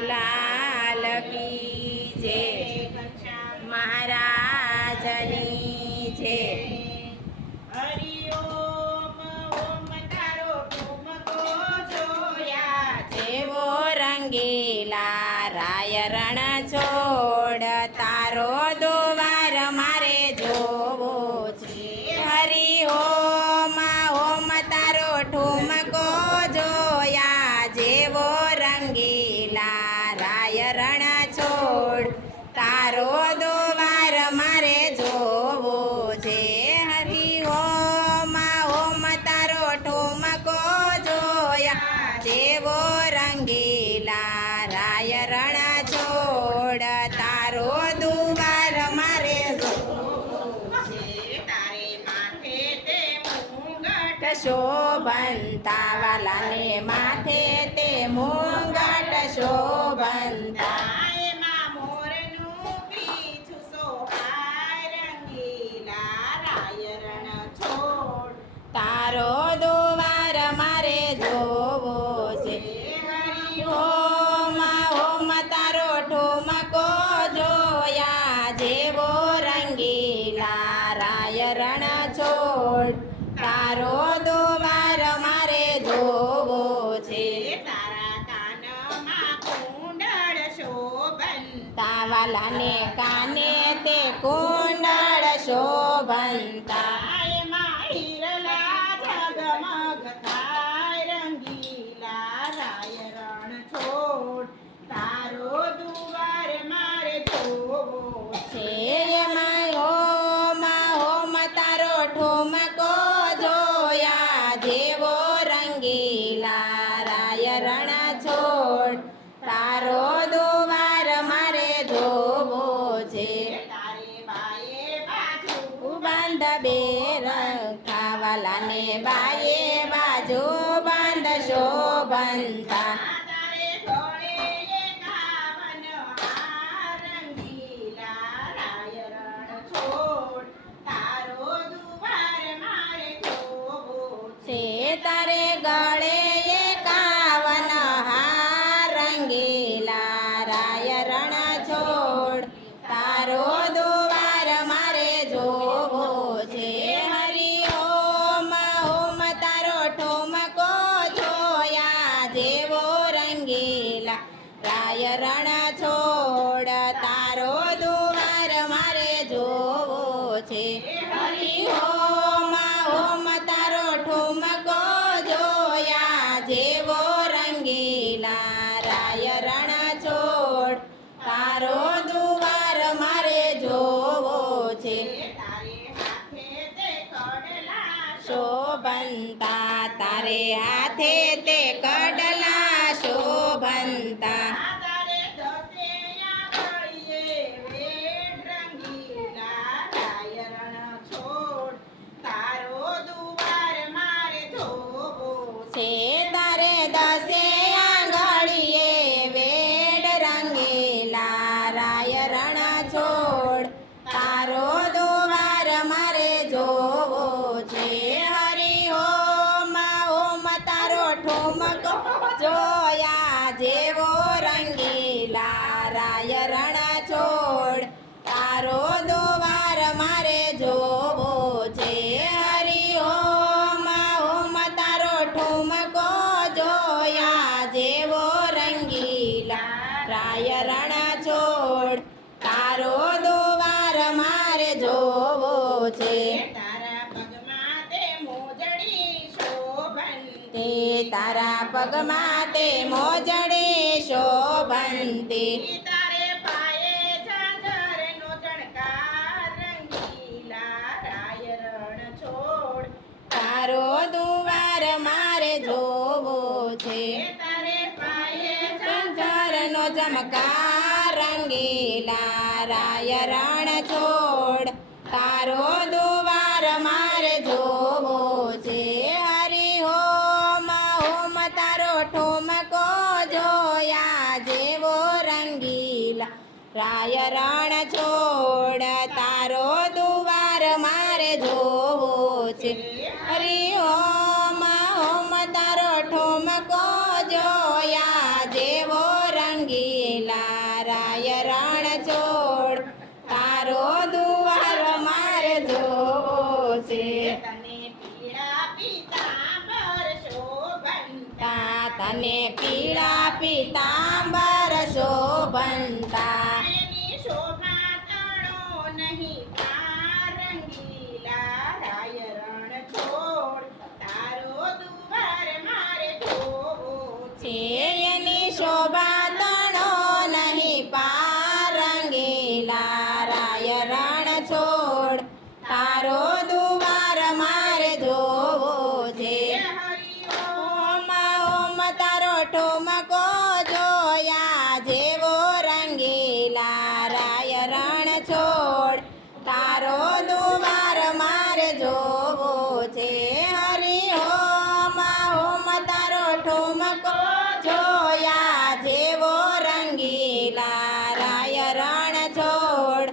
લાલ કી જય મહારાજની જય હરિઓમ ઓમ તારો ઠુમકો જોયા જેવો રંગીલા રાય રણ છોડ તારો દોવાર મારે જોવો છે હરિ ઓમ ઓમ તારો ઠુમકો જોયા જેવો રંગીલા રાય રણ છોડ તારો દોવાર મારે જોવો છે હરિ ઓમ ઓમ તારો ઠુમકો જોયા જેવો રંગીલા રાય રણ છોડ તારો દુવાર મારે તારે માથે તે મુંગટ શોભંતા વાલાને માથે તે મુંગટ શોભંતા એમાં મોરનું પીછું સોહાય રંગીલા રાય રણ છોડ તારો દુવાર મારે જોવો છે ઓમ ઓમ તારો ઠુમકો જોયા જેવો રંગીલા રાય રણ છોડ તારો દુવાર મારે જોવો છે તારા કાનમાં કુંડળ શોભન તાવાલાને કાને તે કુંડળ શોભંતા એમાં હિરલા ઝગમગ થાય રંગીલા રાય રણ છોડ તારો દુવાર મારે જોવો છે એમાં ઓમ ઓમ તારો ઠુમકો જોયા જેવો રંગીલા રાય રણ છોડ તારો દુવાર મારે જોવો છે તારે બાએ બાજુ બાંધ બે ખાવાલાને બાએ બાજુ બાંધ શોભંતા તારે ગળે એકાવન હાર રંગીલા રાય રણ છોડ તારો દુવાર મારે જોવો છે તારે ગળે એકાવન હાર રંગીલા રાય રણ છોડ તારો દુવાર મારે જોવો છે હરિ ઓમ ઓમ તારો ઠુમકો જોયા જેવો રંગીલા રાય રણ છોડ તારો દુવાર મારે જોવો છે હરિ ઓમ ઓમ તારો ઠુમકો જોયા જેવો રંગીલા રાય રણ છોડ તારો દુવાર મારે જોવો છે તારે હાથે તે કડલા શોભંતા તારે હાથે તે કડલા શોભંતા તારે દસે આંગળીએ વેડ રંગીલા રાય રણ છોડ તારો દુવાર મારે જોવો છે તારે દસે આંગળીએ વેડ રંગીલા રાય રણ છોડ તારો દુવાર મારે જોવો છે હરિ ઓમ ઓમ તારો ઠુમકો જોયા જેવો રંગીલા રાય રણ છોડ તારો દુવાર મારે જોવો છે હરિ ઓમ ઓમ તારો ઠુમકો જોયા જેવો રંગીલા રાય રણ છોડ તારો દુવાર મારે જોવો છે તારા પગમાં તે મોજડી શોભન તે તારા પગમાં તે મોજડી શોભંતી તારે પાયે ઝાંઝરનો ચણકાર રંગીલા રાય રણ છોડ તારો દુવાર મારે જોવો છે તારે પાયે ઝંઝરનો ચમકાર રંગીલા રાય રણ છોડ તારો દુવાર મારે જોવો છે હરિ ઓમ ઓમ તારો ઠુમકો જોયા જેવો રંગીલા રાય રણ છોડ તારો દુવાર મારે જોવો છે હરિ ઓમ ઓમ તારો ઠુમકો જોયા જેવો રંગી પીતાંબર શોભંતા એની શોભા તણો નહીં પાર રંગીલા રાય રણ છોડ તારો દુવાર મારે જોવો છે એની શોભા તણો નહીં પારંગીલા રાય રણ છોડ તારો દુવાર મારે જોવો છે ઓમ ઓમ તારો ઠુમકો જોયા જેવો રંગીલા રાય રણ છોડ તારો દુવાર મારે જોવો છે હરિ ઓમ ઓમ તારો ઠુમકો જોયા જેવો રંગીલા રાય રણ છોડ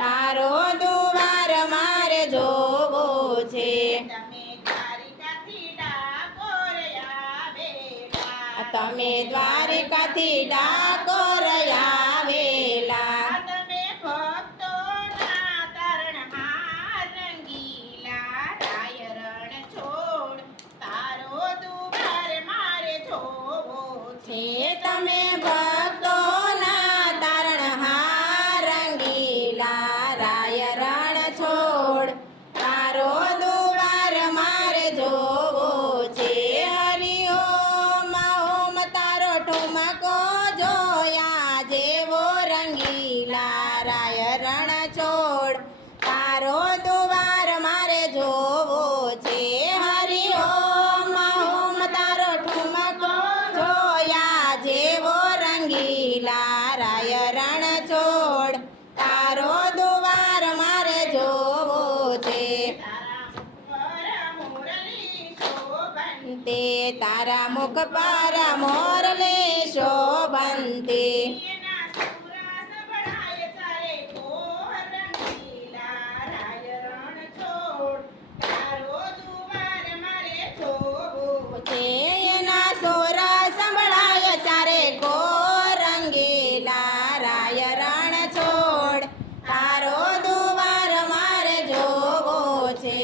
તારો દુવાર મારે જોવો છે તમે દ્વારિકાથી ડાકોર આવેલા તમે દ્વારિકાથી ડાકોર આવેલા તમે ભક્તોના તારણહાર રંગીલા રાય રણ છોડ તારો દુવાર મારે જોવો છે તમે ભક્તોના તારણહાર રંગીલા રાય રણ છોડ તારો દુવાર મારે જોવો છે હરિ ઓમ ઓમ તારો ઠુમકો જોયા જેવો રંગીલા રાય રણ છોડ તારો દુવાર મારે જોવો છે હરિ ઓમ ઓમ તારો ઠુમકો જોયા જેવો રંગીલા રાય રણ છોડ તારો દુવાર મારે જોવો છે તારા મુખ પર મોરલી શોભંતે તે તારા મુખ પર એના સુર સંભળાય ચારે કોર રંગીલા રાય રણ છોડ તારો દુવાર મારે જોવો છે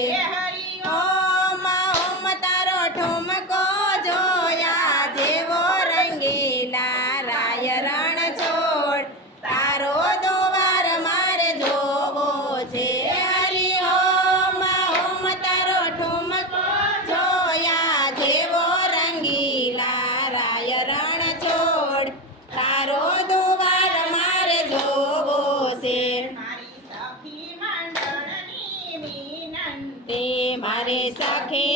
ઓમ ઓમ તારો ઠુમકો જોયા જેવો રંગીલા રાય રણ છોડ તારો દુવાર મારે જોવો છે હરિ ઓમ ઓમ તારો ઠુમકો જોયા જેવો રંગીલા રાય રણ છોડ તારો દુવાર મારે જોવો છે મારી સખી મંડળની વિનંતી તે મારે સખી